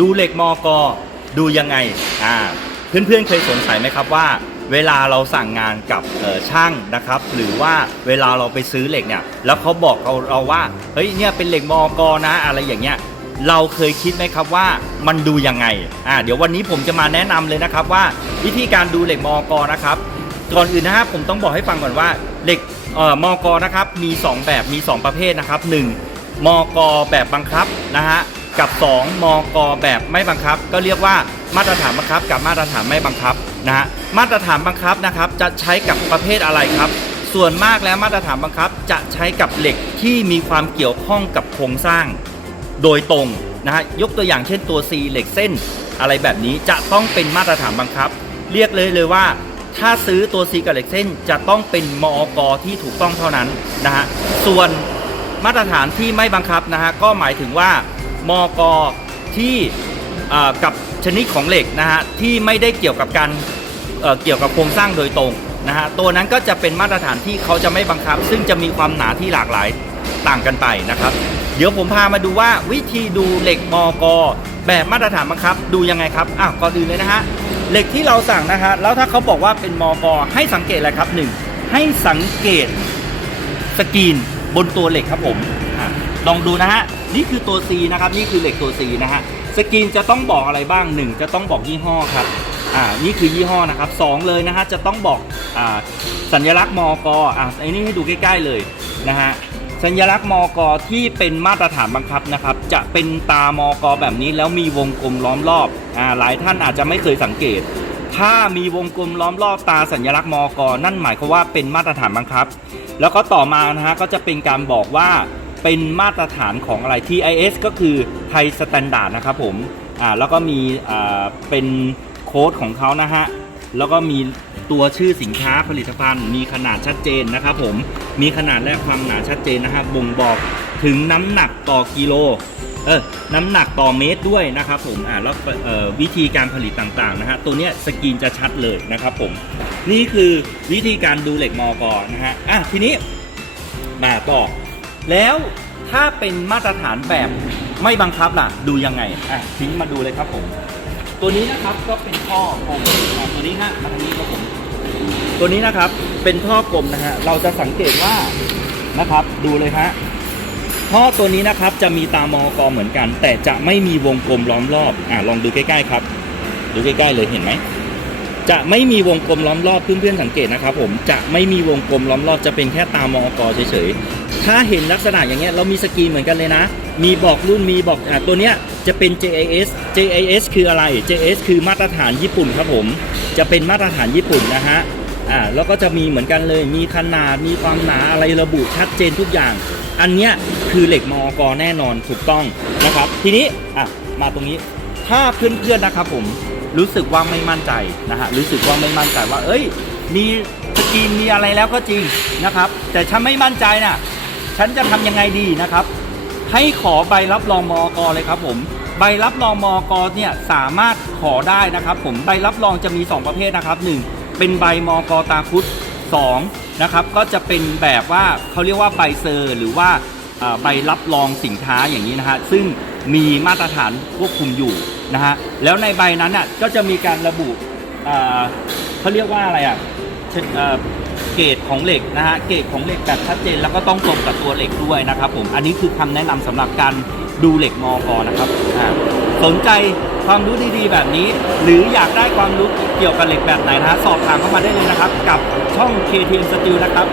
ดูเหล็กมอกอดูยังไงอ่าเพื่อนๆเคยสงสัยไหมครับว่า เวลาเราสั่งงานกับช่างนะครับ หรือว่าเวลาเราไปซื้อเหล็กเนี่ยแล้วเขาบอกเราเราว่าเฮ้ยเนี่ยเป็นเหล็กมอกอนะ อะไรอย่างเงี้ยเราเคยคิดไหมครับว่ามันดูยังไงอ่าเดี๋ยววันนี้ผมจะมาแนะนำเลยนะครับว่า วิธีการดูเหล็กมอกอนะครับก่อนอื่นนะครับผมต้องบอกให้ฟังก่อนว่าเหล็กเอ่อมอกอนะครับมี 2 แบบมี 2 ประเภทนะครับ 1. มอกอแบบบังคับนะฮะ กับ 2มอกแบบไม่บังคับ ก็เรียกว่ามาตรฐานบังคับ กับมาตรฐานไม่บังคับนะฮะมาตรฐานบังคับนะครับจะใช้กับประเภทอะไรครับ ส่วนมากแล้วมาตรฐานบังคับ จะใช้กับเหล็กที่มีความเกี่ยวข้องกับโครงสร้าง โดยตรงนะฮะยกตัวอย่างเช่นตัว C เหล็กเส้น อะไรแบบนี้จะต้องเป็นมาตรฐานบังคับ เรียกเลยเลยว่าถ้าซื้อตัว C กับเหล็กเส้นจะต้องเป็นมอกที่ถูกต้องเท่านั้นนะฮะส่วนมาตรฐานที่ไม่บังคับนะฮะก็หมายถึงว่า มอกที่กับชนิดของเหล็กนะฮะที่ไม่ได้เกี่ยวกับการเเกี่ยวกับโครงสร้างโดยตรงนะฮะตัวนั้นก็จะเป็นมาตรฐานที่เขาจะไม่บังคับ ซึ่งจะมีความหนาที่หลากหลายต่างกันไปนะครับ เดี๋ยวผมพามาดูว่าวิธีดูเหล็กมอกแบบมาตรฐานบังคับ ดูยังไงครับอ้าวก่อนอื่นเลยนะฮะเหล็กที่เราสั่งนะฮะแล้วถ้าเขาบอกว่าเป็นมอกให้สังเกตอะไรครับหนึ่งให้สังเกตสกรีนบนตัวเหล็กครับผมลองดูนะฮะ นี่คือตัว C นะครับ นี่คือเหล็กตัว C นะฮะ สกรีนจะต้องบอกอะไรบ้างหนึ่งจะต้องบอกยี่ห้อครับ อ่า นี่คือยี่ห้อนะครับสองเลยนะฮะ จะต้องบอกอ่าสัญลักษณ์มอกอะไอ้นี่ให้ดูใกล้ ๆเลยนะฮะ สัญลักษณ์มอกที่เป็นมาตรฐานบังคับนะครับ จะเป็นตามอกแบบนี้แล้วมีวงกลมล้อมรอบ อ่า หลายท่านอาจจะไม่เคยสังเกต ถ้ามีวงกลมล้อมรอบตาสัญลักษณ์มอกนั่นหมายความว่าเป็นมาตรฐานบังคับ แล้วก็ต่อมานะฮะ ก็จะเป็นการบอกว่า เป็นมาตรฐานของอะไร TIS ก็คือไทยสแตนดาร์ดนะครับผมอ่าแล้วก็มีอ่าเป็นโค้ดของเขานะฮะ แล้วก็มีตัวชื่อสินค้าผลิตภัณฑ์ มีขนาดชัดเจนนะครับผม มีขนาดและความหนาชัดเจนนะครับบ่งบอกถึงน้ำหนักต่อกิโลเออน้ำหนักต่อเมตรด้วยนะครับผมอ่าแล้ววิธีการผลิตต่างๆนะฮะตัวเนี้ยสกรีนจะชัดเลยนะครับผม นี่คือวิธีการดูเหล็กมอกอนะฮะอะทีนี้มาต่อ แล้วถ้าเป็นมาตรฐานแบบไม่บังคับล่ะ ดูยังไงอะทิ้งมาดูเลยครับผม ตัวนี้นะครับก็เป็นท่อกลมอะตัวนี้ฮะมาทางนี้ครับผมตัวนี้นะครับเป็นท่อกลมนะฮะเราจะสังเกตว่านะครับ ดูเลยฮะท่อตัวนี้นะครับจะมีตามอกเหมือนกัน แต่จะไม่มีวงกลมล้อมรอบอ่าลองดูใกล้ๆครับ ดูใกล้ๆเลยเห็นไหม จะไม่มีวงกลมล้อมรอบเพื่อนๆสังเกตนะครับผมจะไม่มีวงกลมล้อมรอบจะเป็นแค่ตามมอกเฉยๆถ้าเห็นลักษณะอย่างเงี้ยเรามีสกรีนเหมือนกันเลยนะ มีบอกรุ่นมีบอกอ่าตัวเนี้ยจะเป็น JIS JIS คืออะไร JIS คือมาตรฐานญี่ปุ่นครับผมจะเป็นมาตรฐานญี่ปุ่นนะฮะอ่าแล้วก็จะมีเหมือนกันเลย มีขนาดมีความหนาอะไรระบุชัดเจนทุกอย่าง อันเนี้ยคือเหล็กมอกแน่นอนถูกต้องนะครับ ทีนี้อะมาตรงนี้ถ้าเพื่อนๆนะครับผม รู้สึกว่าไม่มั่นใจนะฮะรู้สึกว่าไม่มั่นใจว่า เอ้ย มีสกรีนมีอะไรแล้วก็จริงนะครับ แต่ฉันไม่มั่นใจน่ะฉันจะทำยังไงดีนะครับ ให้ขอใบรับรองมอกเลยครับผมใบรับรองมอกเนี่ยสามารถขอได้นะครับ ผมใบรับรองจะมี 2 ประเภทนะครับ 1 เป็นใบมอกตาคุด2นะครับก็จะเป็นแบบว่าเขาเรียกว่าใบเซอร์ หรือว่าใบรับรองสินค้าอย่างนี้นะฮะซึ่ง มีมาตรฐานควบคุมอยู่นะฮะแล้วในใบนั้นอะก็จะมีการระบุเขาเรียกว่าอะไรอะเกรดของเหล็กนะฮะเกรดของเหล็กแบบชัดเจนแล้วก็ต้องตรงกับตัวเหล็กด้วยนะครับผมอันนี้คือคำแนะนำสำหรับการดูเหล็กมอกนะครับสนใจความรู้ดีๆ แบบนี้ หรืออยากได้ความรู้เกี่ยวกับเหล็กแบบไหนนะฮะสอบถามเข้ามาได้เลยนะครับ กับช่อง KTM Steel นะครับ